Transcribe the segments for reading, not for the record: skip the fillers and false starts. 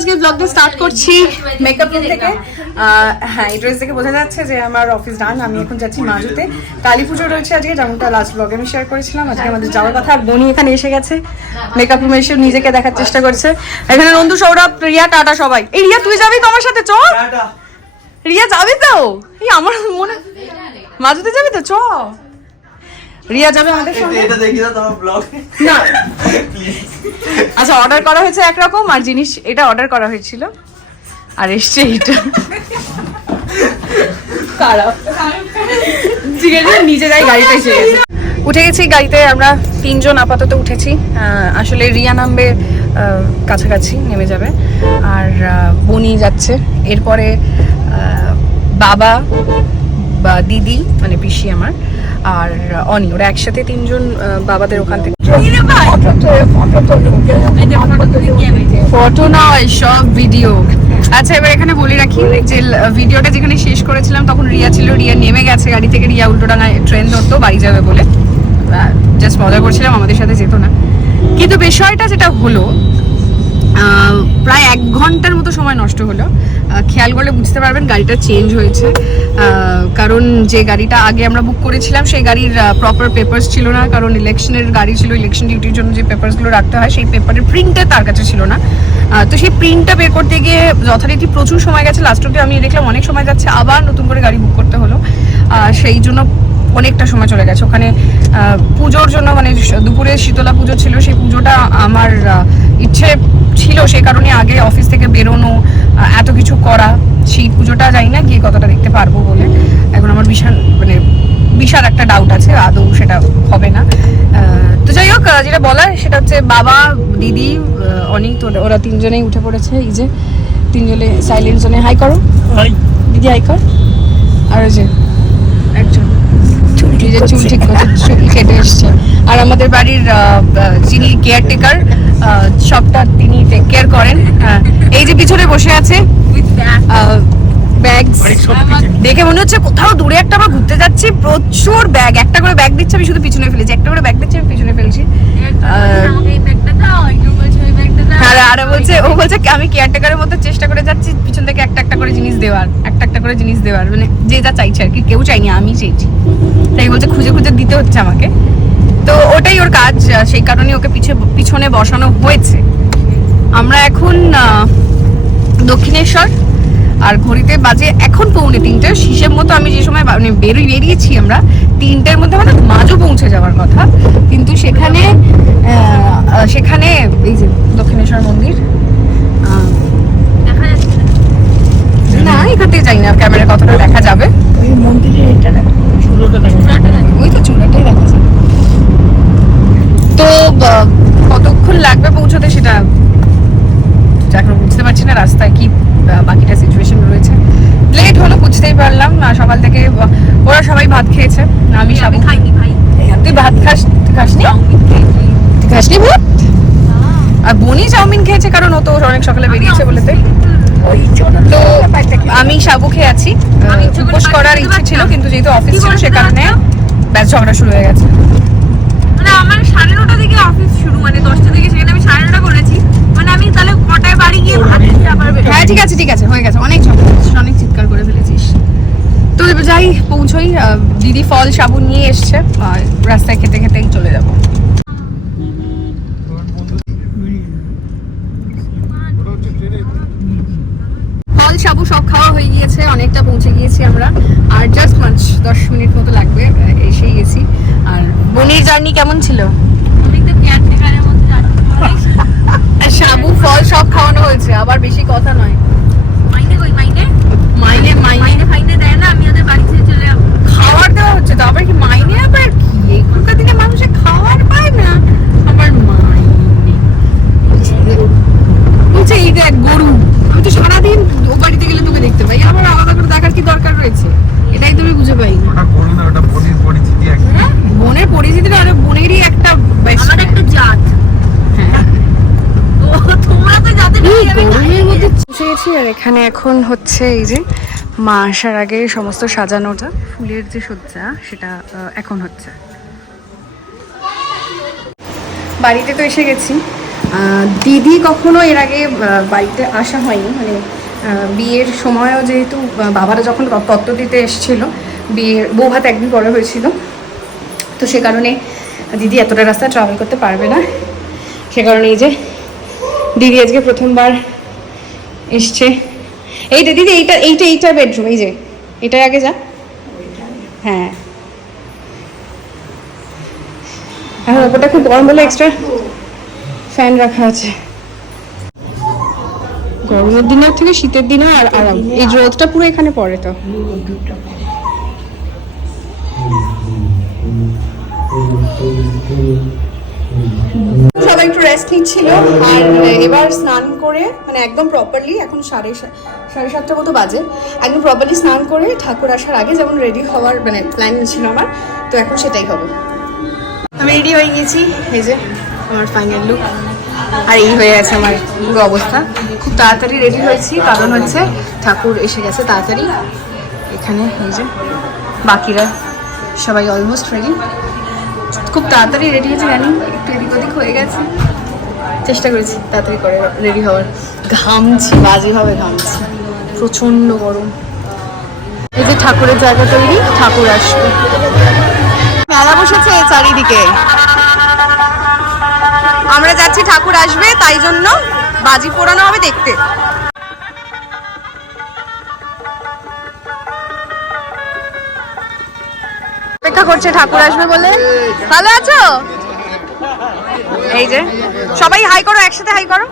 আজকে ব্লগটা স্টার্ট করছি মেকআপ রুম থেকে। হ্যাঁ, এই ড্রেস দেখে বোঝা যাচ্ছে যে আমার অফিস ডান। আমি এখন যাচ্ছি মাজুতে, কালী পুজো রয়েছে আজকে, যেমনটা লাস্ট ব্লগে আমি শেয়ার করেছিলাম। আজকে আমাদের যাওয়ার কথা, আর বনি এখানে এসে গেছে মেকআপ রুমে এসে নিজেকে দেখার চেষ্টা করছে। এখানে নন্দু, সৌরভ, রিয়া, টাটা সবাই। এই রিয়া তুই যাবি তো আমার সাথে? চ রিয়া, যাবি তো? এই আমার মনে মাজুতে যাবি তো? চ রিয়া যাবে আমাদের সঙ্গে। এটা দেখি না তোমার ব্লগ না আচ্ছা, অর্ডার করা হয়েছে একরকম, আর জিনিস এটা অর্ডার করা হয়েছিল আর এসছে এইটা। খারাপ ঠিক আছে, নিচে যাই, গাড়িতে এসে গেছে। উঠে গেছি গাড়িতে, আমরা তিনজন আপাতত উঠেছি। আসলে রিয়া নামবে কাছাকাছি, নেমে যাবে, আর বনি যাচ্ছে। এরপরে বাবা বা দিদি মানে পিসি আমার আর অনি, ওরা একসাথে তিনজন বাবাদের ওখান থেকে। ফটো না, সব ভিডিও। আচ্ছা, এবার এখানে বলে রাখি যে ভিডিওটা যেখানে শেষ করেছিলাম তখন রিয়া ছিল, রিয়া নেমে গেছে গাড়ি থেকে। রিয়া উল্টোডাঙায় ট্রেন ধরতো বাড়ি যাবে বলে, জাস্ট মজা করছিলাম, আমাদের সাথে যেত না। কিন্তু বিষয়টা যেটা হলো, প্রায় 1 ঘন্টার মতো সময় নষ্ট হলো। খেয়াল করলে বুঝতে পারবেন গাড়িটা চেঞ্জ হয়েছে, কারণ যে গাড়িটা আগে আমরা বুক করেছিলাম সেই গাড়ির প্রপার পেপারস ছিল না, কারণ ইলেকশনের গাড়ি ছিল। ইলেকশন ডিউটির জন্য যে পেপারসগুলো রাখতে হয় সেই পেপারের প্রিন্টটা তার কাছে ছিল না। তো সেই প্রিন্টটা বের করতে গিয়ে যথারীতি প্রচুর সময় গেছে। লাস্ট অব্দি আমি দেখলাম অনেক সময় যাচ্ছে, আবার নতুন করে গাড়ি বুক করতে হলো। সেই জন্য অনেকটা সময় চলে গেছে। ওখানে পুজোর জন্য, মানে দুপুরে শীতলা পুজো ছিল, সেই পুজোটা আমার ইচ্ছে ছিল, সেই কারণে আগে অফিস থেকে বেরোনো, এত কিছু করা, সেই পুজোটা যাই না গিয়ে কতটা দেখতে পারবো বলে এখন আমার বিশাল একটা ডাউট আছে, আদৌ সেটা হবে না। তো যাই হোক, যেটা বলার সেটা হচ্ছে বাবা, দিদি, অনেক তো ওরা তিনজনেই উঠে পড়েছে। এই যে তিনজনে সাইলেন্ট জোনে। হাই করো দিদি, হাই কর। আর ওই যে একজন নিজের চুল ঠিক করতে কেটে এসছে। আর আমাদের বাড়ির যিনি কেয়ারটেকার, সবটা তিনি টেক কেয়ার করেন। এই যে পিছনে বসে আছে, ব্যাগ দেখে মনে হচ্ছে কোথাও দূরে একটা আমরা ঘুরতে যাচ্ছি। প্রচুর ব্যাগ, একটা করে ব্যাগ দিচ্ছে, আমি শুধু পিছনে ফেলেছি। একটা করে ব্যাগ দিচ্ছে, আমি পিছনে ফেলছি। আর বলছে, ও বলছে আমি কেয়ারটেকারের মতো চেষ্টা করে যাচ্ছি পিছন থেকে একটা করে জিনিস দেওয়ার, মানে যে যা চাইছে আর কি, কেউ চাইনি, আমি চেয়েছি। তাই বলছে খুঁজে খুঁজে দিতে হচ্ছে আমাকে। তো ওটাই ওর কাজ, সেই কারণে ওকে পিছনে বসানো হয়েছে। আমরা এখন দক্ষিণেশ্বর, আর ঘড়িতে বাজে এখন 2:45। হিসেব মতো আমি যে সময় বেরিয়েছি আমরা 3টের মধ্যে আমাদের মাজু পৌঁছে যাওয়ার কথা, কিন্তু সেখানে এই যে দক্ষিণেশ্বর মন্দির না, এখান থেকে যাই না, ক্যামেরা কতটা দেখা যাবে। ওই মন্দিরের ওই তো চূড়াটাই দেখা যাবে। তো কতক্ষণ লাগবে পৌঁছতে সেটা এখন বুঝতে পারছি না, রাস্তায় কি বাকিটা সিচুয়েশন রয়েছে। লেট হলো, বুঝতেই পারলাম। সকাল থেকে ওরা সবাই ভাত খেয়েছে, আমি সাবু খাইনি। ভাই তুই ভাত খাসনি ভাত? আর বনি চাউমিন খেয়েছে, কারণ ও তো অনেক সকালে বেরিয়েছে বলে। তো আমি সাবু খেয়ে আছি। উপোস করার ইচ্ছে ছিল, কিন্তু যেহেতু অফিস ছিল সে কারণে ব্যাস ঝগড়া শুরু হয়ে গেছে। মানে আমার 9:30 থেকে অফিস শুরু, মানে 10টা থেকে, সেখানে আমি 9:30 করেছি। মানে আমি তাহলে কটায় বাড়ি গিয়ে ভাত খেয়ে আবার বেরোবো? হ্যাঁ ঠিক আছে, হয়ে গেছে, অনেক ঝগড়া, অনেক চিৎকার করে ফেলেছিস। তো যাই, পৌঁছই। দিদি ফল সাবুন নিয়ে এসছে, রাস্তায় খেতে খেতেই চলে যাবো। ফল সাবু সব খাওয়া হয়ে গিয়েছে, অনেকটা পৌঁছে গিয়েছি আমরা, আর জাস্ট 10 মিনিট মতো লাগবে, এসেই গেছি। আর বনির জার্নি কেমন ছিল? সাবু ফল সব খাওয়ানো হয়েছে, আবার বেশি কথা নয়। মাইনে দেয় না, আমি ওদের বাড়ি থেকে চলে যাবো। খাবার দেওয়া হচ্ছে তো, আবার কি মাইনে? আবার কি এখনকার দিনে মানুষে খাবার পায় না, আবার মাইনে বলছে। এই দেখ গরু, আমি তো সারাদিন ও বাড়িতে গেলে তোকে দেখতে পাই, আবার আলাদা করে দেখার কি দরকার রয়েছে? এটাই তুমি বুঝে পাই না। বোনের পরিচিতিটা আর বোনেরই একটা একটা জাত। হ্যাঁ, তোমরা তো জাতের গরমের মধ্যে পৌঁছে গেছি। আর এখানে এখন হচ্ছে এই যে মা আসার আগে সমস্ত সাজানোটা, ফুলের যে সজ্জা সেটা এখন হচ্ছে। বাড়িতে তো এসে গেছি, দিদি কখনো এর আগে বাড়িতে আসা হয়নি, মানে বিয়ের সময়ও যেহেতু বাবারা যখন তত্ত্ব দিতে এসেছিলো, বিয়ের বউ ভাত একদিন পরে হয়েছিল, তো সে কারণে দিদি এতটা রাস্তা ট্রাভেল করতে পারবে না। সে কারণে এই যে দিদি আজকে প্রথমবার এসছে। এইটা দিদি এইটা বেডরুম, এই যে এটাই আগে যা। হ্যাঁ, এখন ওপরটা খুব গরম বলে এক্সট্রা ফ্যান রাখা আছে। গরমের দিনের থেকে শীতের দিনে আর আরাম, এই রোদটা পুরো এখানে পড়ে। তো সবাই একটু রেস্ট নিচ্ছিল, আর এবার স্নান করে মানে একদম প্রপারলি, এখন সাড়ে 7:30 মতো বাজে, একদম প্রপারলি স্নান করে ঠাকুর আসার আগে যেমন রেডি হওয়ার মানে প্ল্যান ছিল আমার, তো এখন সেটাই হবে। আমি রেডি হয়ে গেছি, এই যে আমার ফাইনাল লুক, আর এই হয়ে গেছে আমার পুরো অবস্থা। খুব তাড়াতাড়ি রেডি হয়েছি, কারণ হচ্ছে ঠাকুর এসে গেছে তাড়াতাড়ি এখানে। এই যে বাকিরা সবাই অলমোস্ট রেডি, খুব তাড়াতাড়ি রেডি হয়েছে, জানি একটু এদিক ওদিক হয়ে গেছে, চেষ্টা করেছি তাড়াতাড়ি করে রেডি হওয়ার। ঘামছি, বাজেভাবে ঘামছি, প্রচণ্ড গরম। এই যে ঠাকুরের জায়গা তৈরি, ঠাকুর আসবে, মেলা বসেছে চারিদিকে, আমরা যাচ্ছি ঠাকুর আসবে তাই জন্য বাজি পোড়ানো হবে দেখতে। অপেক্ষা করছে ঠাকুর আসবে বলে। ভালো আছো? এই যে সবাই হাই করো, একসাথে হাই করো।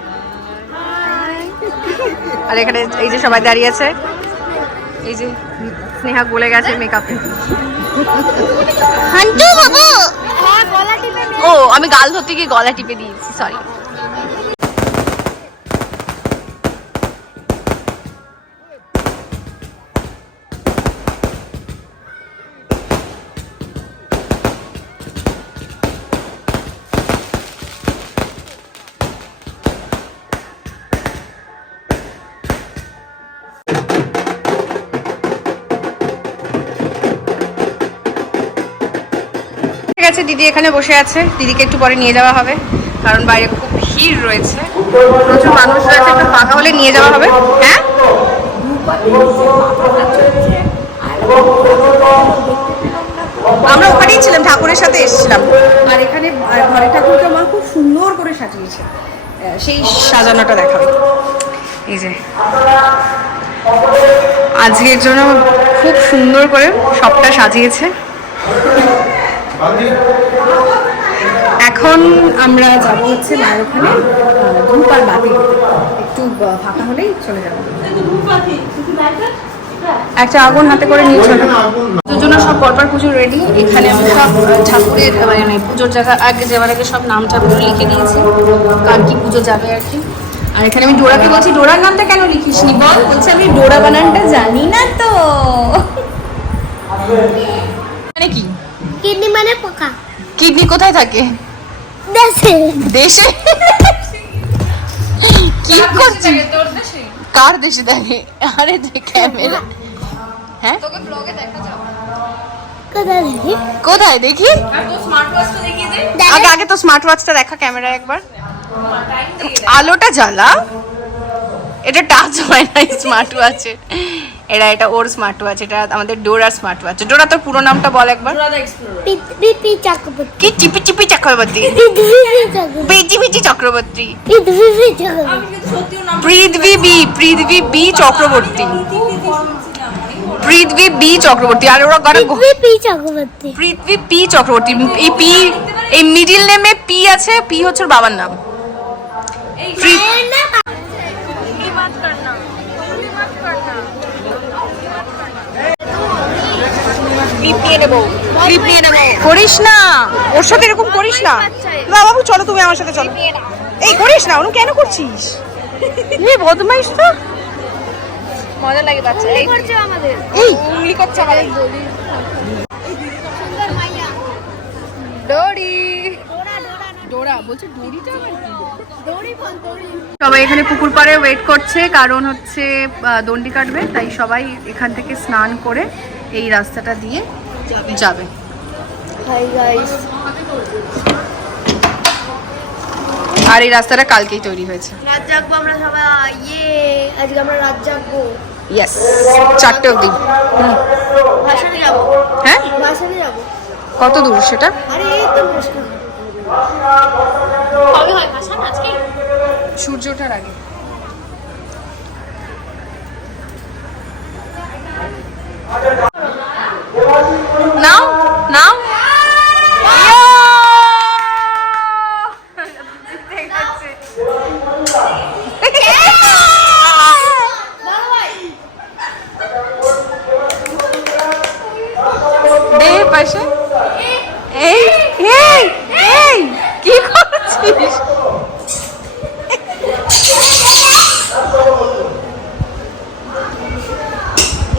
আর এখানে এই যে সবাই দাঁড়িয়ে আছে, এই যে স্নেহা গলে গেছে মেকআপে। ও আমি গাল ধরতে গিয়ে গলা টিপে দিয়েছি, সরি। ঠিক আছে, দিদি এখানে বসে আছে, দিদিকে একটু পরে নিয়ে যাওয়া হবে, কারণ বাইরে খুব ভিড় রয়েছে, প্রচুর মানুষ রয়েছে, একটু ফাঁকা হলে নিয়ে যাওয়া হবে। হ্যাঁ, আমরা ওখানেই ছিলাম, ঠাকুরের সাথে এসেছিলাম। আর এখানে ঘরে ঠাকুরকে মা খুব সুন্দর করে সাজিয়েছে, সেই সাজানোটা দেখাবে। এই যে আজকের জন্য খুব সুন্দর করে সবটা সাজিয়েছে। এখন আমরা যাবো হচ্ছে মায়ের ওখানে ধূপ আর বাতি, একটু ফাঁকা হলেই চলে যাবো। একটা আগুন হাতে করে নিয়ে চলো। দুজনে সব পরপর পুজো রেডি। এখানে আমি সব ঠাকুরের মানে পুজোর জায়গা আগে যাওয়ার আগে সব নাম ঠাকুর লিখে দিয়েছি, কার কি পুজো যাবে আর কি। আর এখানে আমি ডোরাকে বলছি, ডোরার নামটা কেন লিখিস নি বল? বলছে আমি ডোরা বানানটা জানি না তো। মানে কি কিডনি মানে পোকা? কিডনি কোথায় থাকে? দেশে। দেশে? কি করছিস? কার দেশে থাকে? আরে যে ক্যামেরা। হ্যাঁ তোকে ব্লগে দেখা যাবে। কোথায় দেখি? কোথায় দেখি? আর তো স্মার্ট ওয়াচটা দেখিয়ে দে। আগে তো স্মার্ট ওয়াচটা দেখা ক্যামেরায় একবার। আলোটা জ্বালা, এটা টাচ হয় না স্মার্ট ওয়াচে। এটা ওর স্মার্ট ওয়াচ, এটা আমাদের ডোরার স্মার্ট ওয়াচ। ডোরা তোর পুরো নামটা বল একবার। পিপি চক্রবর্তী। কি CP CP Chakraborty? PC Chakraborty. Prithvi B Chakraborty. Prithvi B Chakraborty. আর ওরা পৃথ্বী চক্রবর্তী। পৃথ্বী পি চক্রবর্তী। এই পি, এই মিডিল নেমে পি আছে, পি হচ্ছে ওর বাবার নাম। করিস না ওর সাথে, এরকম করিস না। না বাবু চলো, তুমি আমার সাথে চলো। এই করিস না, ওরকম কেন করছিস? বদমাইশ তো, মজা লাগে বাচ্চা। এই করছে আমাদের, এই উংলি করছে আমাদের। ডোরি ডোরা বলছে, ডোরিটা আবার কি? সবাই এখানে পুকুর পাড়ে ওয়েট করছে, কারণ হচ্ছে দণ্ডি কাটবে, তাই সবাই এখান থেকে স্নান করে এই রাস্তাটা দিয়ে যাবে। হাই গাইস, আর এই রাস্তাটা কালকেই তৈরি হয়েছে। রাত জাগবো আমরা সবাই, আজকে আমরা রাত জাগবো। ইয়েস, 4টে অবধি। ভাসানে যাবো। হ্যাঁ, ভাসানে যাবো। কত দূর সেটা? আরে এই তো মুশকিল। কবে হয় ভাসান? আজকে সূর্য ওঠার আগে। নাও নাও। দে পাশে। এই এই এই কি করছিস?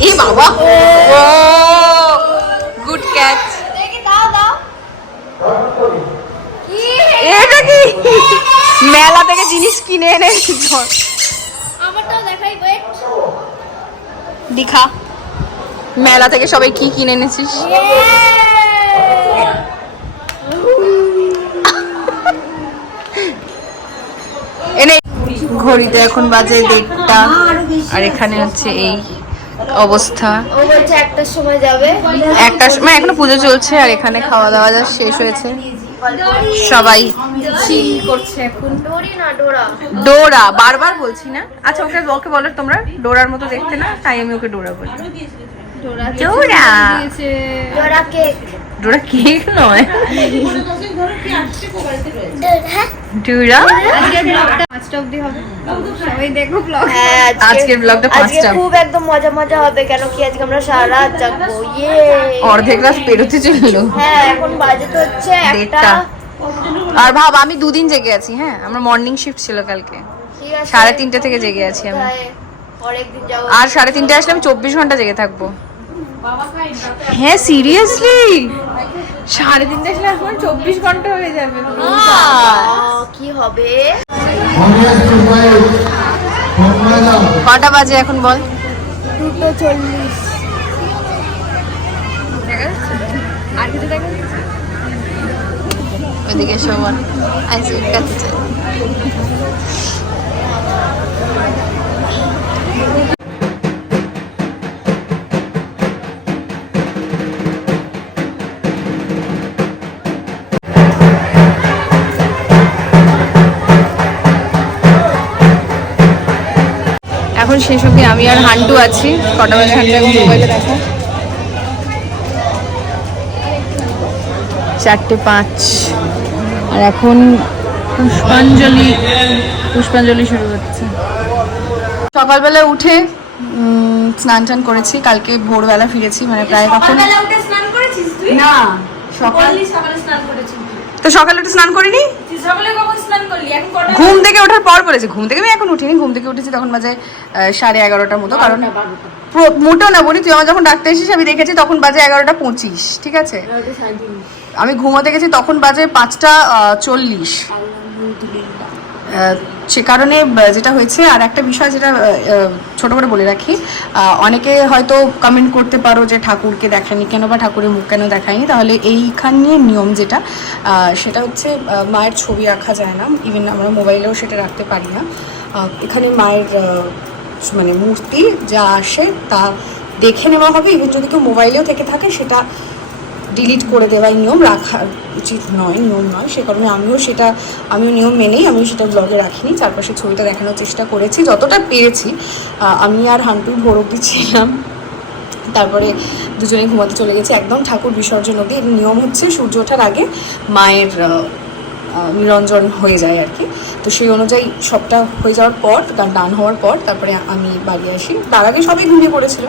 এই বাবা, ও গুড ক্যাচ। দেখি দাও দাও। এটা কি মেলা থেকে জিনিস কিনে এনে আমারটাও দেখাই, ওয়েট। দিখা মেলা থেকে সবাই কি কিনে এনেছিস? এনে ঘড়িতে এখন বাজে 1:30 আর এখানে হচ্ছে এই অবস্থা। ও বলছে একটার সময় যাবে। একটা মানে এখনো পুজো চলছে আর এখানে খাওয়া দাওয়া যা শেষ হয়েছে, সবাই চিল করছে এখন। ডোরি না ডোরা। ডোরা বারবার বলছি না? আচ্ছা ওকে ওকে বলো তোমরা, ডোরার মতো দেখতে না, তাই আমি ওকে ডোরা বলি। ডোরা ডোরা কেক। ডোরা কেক নয়, ডোরা। ডোরা। হ্যাঁ, আজকের ব্লগটা আজকে 5টা। খুব একদম মজা মজা হবে, কেন কি আজকে আমরা সারা রাত জাগবো। অর্ধেক রাত পেরোতে চললো। হ্যাঁ, এখন বাজে তো হচ্ছে 1টা। 1:30। আর ভাব আমি 2 দিন জেগে আছি। হ্যাঁ, আমার মর্নিং শিফট ছিল কালকে, ঠিক আছে। 3:30 থেকে জেগে আছি আমি। পরের দিন যাবো। আর 3:30 আসলে আমি 24 ঘন্টা জেগে থাকবো। হ্যাঁ সিরিয়াসলি, 3:30 আসলে এখন 24 ঘন্টা হয়ে যাবে। কি হবে? কটা বাজে এখন বল? 2:40। আর কিছু দেখা ওইদিকে শোভন আইসক্রিম খেতে চাই। এখন শেষ অবধি আমি আর হান্টু আছি। কটা বাজে হান্টু এখন মোবাইলে দেখো? 4:05 আর এখন পুষ্পাঞ্জলি শুরু হচ্ছে। সকালবেলা উঠে স্নান টান করেছি, কালকে ভোরবেলা ফিরেছি, মানে প্রায় কখন সকালবেলা উঠে স্নান করেছিস তুই? না সকাল সকালে স্নান করেছিস? তো সকালে উঠে স্নান করিনি। তুই সকালে কখন স্নান করলি? এখন কটা? ঘুম থেকে ওঠার পর বলেছি, ঘুম থেকে আমি এখন উঠিনি, ঘুম থেকে উঠেছি তখন বাজে 11:30 মতো। কারণ মোটেও না বলি, তুই আমার যখন ডাকতে এসেছিস আমি দেখেছি তখন বাজে 11:25, ঠিক আছে? আমি ঘুমোতে গেছি তখন বাজে 5:40। সে কারণে যেটা হয়েছে, আর একটা বিষয় যেটা ছোট করে বলে রাখি, অনেকে হয়তো কমেন্ট করতে পারো যে ঠাকুরকে দেখায়নি কেন বা ঠাকুরের মুখ কেন দেখায়নি। তাহলে এইখানে নিয়ম যেটা, সেটা হচ্ছে মায়ের ছবি রাখা যায় না, ইভেন আমরা মোবাইলেও সেটা রাখতে পারি না। এখানে মায়ের মানে মূর্তি যা আসে তা দেখে নেওয়া হবে, ইভেন যদি কেউ মোবাইলেও থেকে থাকে সেটা ডিলিট করে দেওয়াই নিয়ম, রাখা উচিত নয়, নিয়ম নয়। সে কারণে আমিও নিয়ম মেনেই আমি সেটা ব্লগে রাখিনি। চারপাশে ছবিটা দেখানোর চেষ্টা করেছি যতটা পেরেছি। আমি আর হান্টু ভোর অবধি ছিলাম, তারপরে দুজনে ঘুমাতে চলে গেছে একদম ঠাকুর বিসর্জন অবধি। এর নিয়ম হচ্ছে সূর্য ওঠার আগে মায়ের নিরঞ্জন হয়ে যায় আর কি। তো সেই অনুযায়ী সবটা হয়ে যাওয়ার পর, গান ডান হওয়ার পর তারপরে আমি বাড়ি আসি। তার আগে সবাই ঘুমিয়ে পড়েছিল,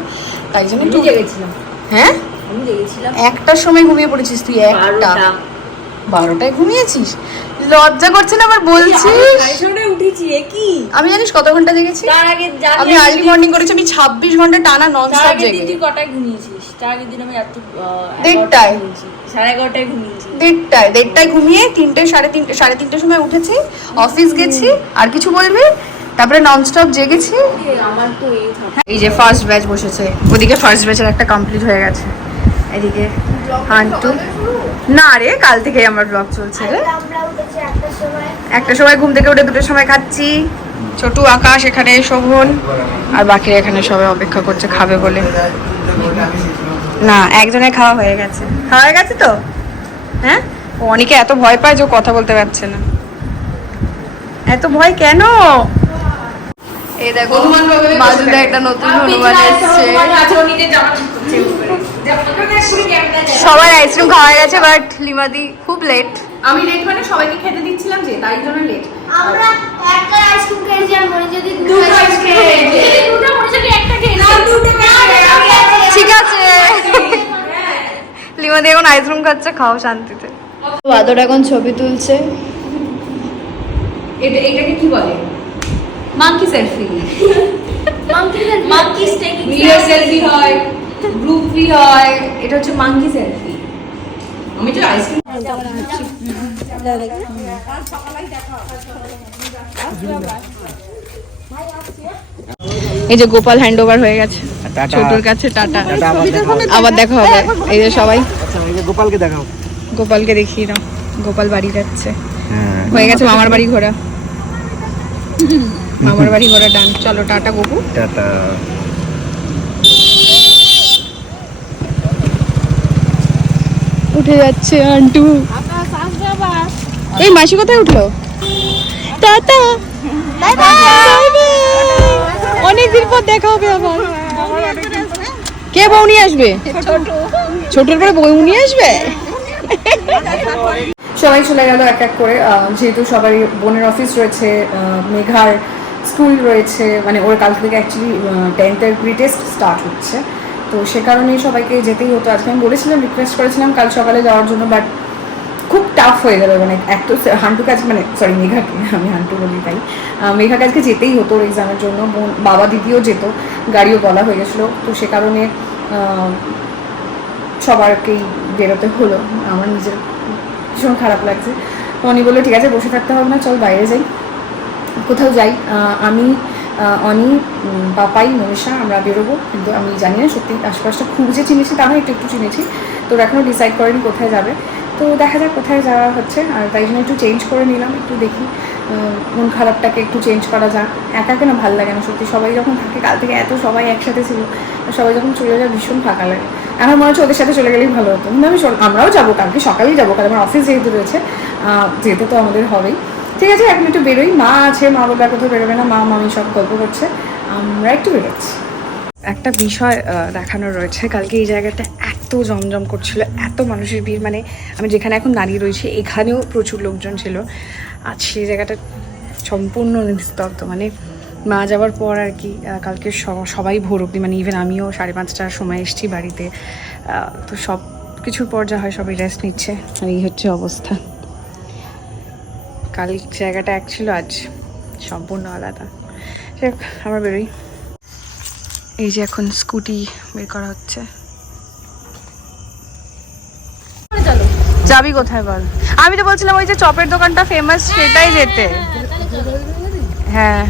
তাই জন্য একটু জেগেছিলাম। হ্যাঁ, আমি দেখেছিলাম 1টার সময় ঘুমিয়ে পড়েছিস তুই? 12টায় ঘুমিয়েছিস? লজ্জা করছে না আবার বলছিস? উঠেছি কি আমি জানিস কত ঘন্টা জেগেছি? তার আগে আমি আর্লি মর্নিং করেছি, আমি 26 ঘন্টা টানা নন স্টপ জেগে। তুই কটায় ঘুমিয়েছিস? তার আগের দিন আমি রাত 1:30 11:30 ঘুমিয়েছি। 1:30 ঘুমিয়ে 3:30 সময় উঠেছি, অফিস গেছি। আর কিছু বলবি? তারপরে ননস্টপ জেগেছি। আমার তো এই যে ফার্স্ট ব্যাচ বসেছে, ওদিকে ফার্স্ট ব্যাচের একটা কমপ্লিট হয়ে গেছে, এদিকে হান্টু। না রে, কাল থেকেই আমার ব্লগ চলছে রে। আমরা উঠেছি 1টার সময়। একটা সময় ঘুম থেকে উঠে দুটোর সময় খাচ্ছি। ছোটু, আকাশ, এখানে শোভন আর বাকিরা এখানে সবাই অপেক্ষা করছে খাবে বলে। না, একজনের খাওয়া হয়ে গেছে। খাওয়া হয়ে গেছে তো? হ্যাঁ, ও অনেকে এত ভয় পায় যে ও কথা বলতে পারছে না। এত ভয় কেন? এই দেখো মাজুদা একটা নতুন হনুমান এসছে। সবার আইসক্রিম খাওয়া গেছে, বাট লিমাদি খুব লেট। আমি লেট মানে সবাইকে খেতে দিচ্ছিলাম যে, তাই জন্য লেট। আমরা একটা আইসক্রিম খেয়েছি আর মনে যদি দুটো আইসক্রিম খেয়েছি। দুটো মনে যদি একটা খেয়ে না, দুটো ঠিক আছে, লিমাদি এখন আইসক্রিম খাচ্ছে, খাও শান্তিতে। বাদর এখন ছবি তুলছে। এটাকে কি বলে? Monkey selfie. Monkey taking mirror selfie হয়, গ্রুপ ভি হয়, এটা হচ্ছে মাঙ্কি সেলফি। আমি তো আইসক্রিম এই যে গোপাল হ্যান্ড ওভার হয়ে গেছে ছোটর কাছে, টাটা, আবার দেখা হবে। এই যে সবাই, গোপালকে দেখাও। গোপালকে দেখিয়ে দাও। গোপাল বাড়ি যাচ্ছে, হয়ে গেছে মামার বাড়ি ঘোরা। মামার বাড়ি ঘোরা ডান। চলো টাটা গোপু, টাটা। উঠে যাচ্ছে আন্টু। এই মাসি কোথায় উঠলো? টাটা, অনেকদিন পর দেখা হবে আবার। কে বউ নিয়ে আসবে? ছোটর পরে বউ নিয়ে আসবে। সবাই চলে গেল এক এক করে, যেহেতু সবাই বোনের অফিস রয়েছে, মেঘার স্কুল রয়েছে, মানে ওর কাল থেকে অ্যাকচুয়ালি 10th-এর প্রি-টেস্ট স্টার্ট হচ্ছে, তো সে কারণেই সবাইকে যেতেই হতো। আজকে আমি বলেছিলাম, রিকোয়েস্ট করেছিলাম কাল সকালে যাওয়ার জন্য, বাট খুব টাফ হয়ে যাবে। মানে এক তো হান্টু কাজ, মানে সরি মেঘাকে, আমি হান্টু বলি তাই, মেঘা কাজকে যেতেই হতো ওর এক্সামের জন্য। বাবা দিদিও যেত, গাড়িও বলা হয়ে গেছিলো, তো সে কারণে সবারকেই বেরোতে হলো। আমার নিজের ভীষণ খারাপ লাগছে। তো উনি বললো ঠিক আছে বসে থাকতে হবে না, চল বাইরে যাই, কোথাও যাই। আমি, অনি, পাপাই, মনীষা আমরা বেরোবো, কিন্তু আমি জানি না সত্যি আশপাশটা খুব যে চিনেছি তা নয়, একটু একটু চিনেছি, তো এখনও ডিসাইড করেনি কোথায় যাবে। তো দেখা যাক কোথায় যাওয়া হচ্ছে। আর তাই জন্য একটু চেঞ্জ করে নিলাম, একটু দেখি মন খারাপটাকে একটু চেঞ্জ করা যাক। একা কেন ভালো লাগে না সত্যি, সবাই যখন থাকে, কাল থেকে এত সবাই একসাথে ছিল, সবাই যখন চলে যায় ভীষণ ফাঁকা লাগে। আমার মনে হচ্ছে ওদের সাথে চলে গেলেই ভালো হতো, কিন্তু আমরাও যাবো, কালকে সকালেই যাবো, কারণ আমার অফিস যেহেতু রয়েছে, যেতে তো আমাদের হবেই। ঠিক আছে, এখন একটু বেরোই। মা আছে, মা বলবে কোথাও বেরোবে না, মা মামি সব গল্প করছে, আমরা একটু বেরোচ্ছি। একটা বিষয় দেখানোর রয়েছে। কালকে এই জায়গাটা এত জমজম করছিল, এত মানুষের ভিড়, মানে আমি যেখানে এখন দাঁড়িয়ে রয়েছি এখানেও প্রচুর লোকজন ছিল। আজ সেই জায়গাটা সম্পূর্ণ নিস্তব্ধ, মানে মা যাওয়ার পর আর কি। কালকে সবাই ভোর অবধি, মানে ইভেন আমিও 5:30টার সময় এসেছি বাড়িতে, তো সব কিছুর পর যা হয় সবাই রেস্ট নিচ্ছে, আর এই হচ্ছে অবস্থা। কাল জায়গাটা এক ছিল, আজ সম্পূর্ণ আলাদা। আমরা বেরোই। এই যে এখন স্কুটি বের করা হচ্ছে। যাবি কোথায় বল? আমি তো বলছিলাম ওই যে চপের দোকানটা ফেমাস, সেটাই যেতে। হ্যাঁ,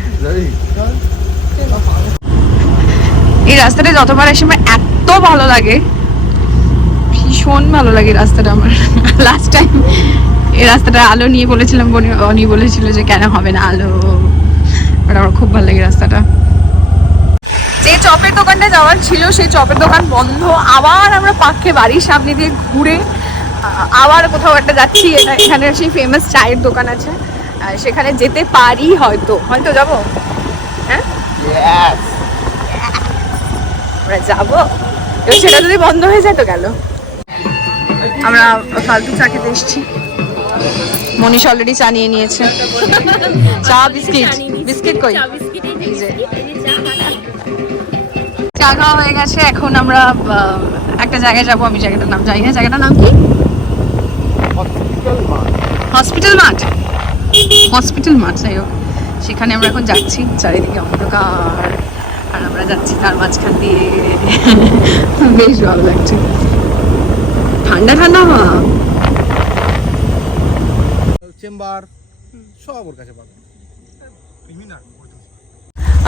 এই রাস্তাটা যতবার আসি আমার এত ভালো লাগে, ভীষণ ভালো লাগে রাস্তাটা আমার। লাস্ট টাইম এই রাস্তাটা আলো নিয়ে বলেছিলাম, উনি বলেছিল যে কেন হবে না আলো, বাট আমার খুব ভালো লাগে রাস্তাটা। যে চপের দোকানটা যাওয়ার ছিল সেই চপের দোকান বন্ধ, আবার আমরা পাখে বাড়ির সামনে দিয়ে ঘুরে আবার কোথাও একটা যাচ্ছি। এখানে সেই ফেমাস চায়ের দোকান আছে, সেখানে যেতে পারি, হয়তো যাবো। হ্যাঁ, আমরা যাবো, এবার সেটা যদি বন্ধ হয়ে যায় তো গেল। আমরা ফালতু চা খেতে এসেছি। মনীষ অলরেডি চা নিয়ে নিয়েছে, চা বিস্কিট কই, চা খাওয়া হয়ে গেছে। এখন আমরা একটা জায়গায় যাবো, আমি জায়গাটার নাম জানি না। জায়গাটার নাম কি? হসপিটাল মাঠ, যাই হোক, সেখানে আমরা এখন যাচ্ছি। চারিদিকে অন্ধকার আর আমরা যাচ্ছি তার মাঝখান দিয়ে, বেশ ভালো লাগছে, ঠান্ডা হওয়া। চেম্বার সব ওর কাছে পাবে।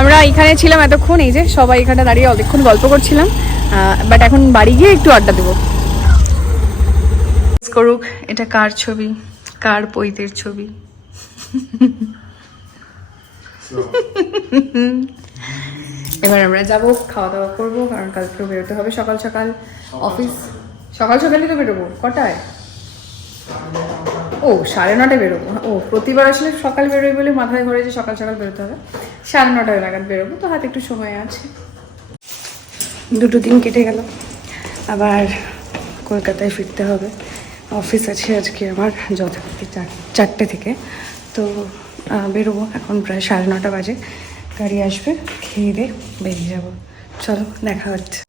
আমরা এখানে ছিলাম এতক্ষণ, এই যে সবাই এখানে দাঁড়িয়ে অনেকক্ষণ গল্প করছিলাম, বাট এখন বাড়ি গিয়ে একটু আড্ডা দেবো। করুক, এটা কার ছবি, কার পৈতের ছবি? এবার আমরা যাবো, খাওয়া দাওয়া করবো, কারণ কালকেও বেরোতে হবে সকাল সকাল অফিস। সকাল সকালই তো বেরোবো। কটায়? ও 9:30 বেরোবো। ও প্রতিবার আসলে সকাল বেরোই বলে মাথায় ঘরে যে সকাল সকাল বেরোতে হবে। 9:30 নাগাদ বেরোবো, তো হাতে একটু সময় আছে। 2 দিন কেটে গেল, আবার কলকাতায় ফিরতে হবে। অফিস আছে আজকে আমার যথারীতি 4টে থেকে। তো বেরোবো, এখন প্রায় 9:30 বাজে। গাড়ি আসবে, খেয়ে দিয়ে বেরিয়ে যাবো। চলো দেখা হচ্ছে।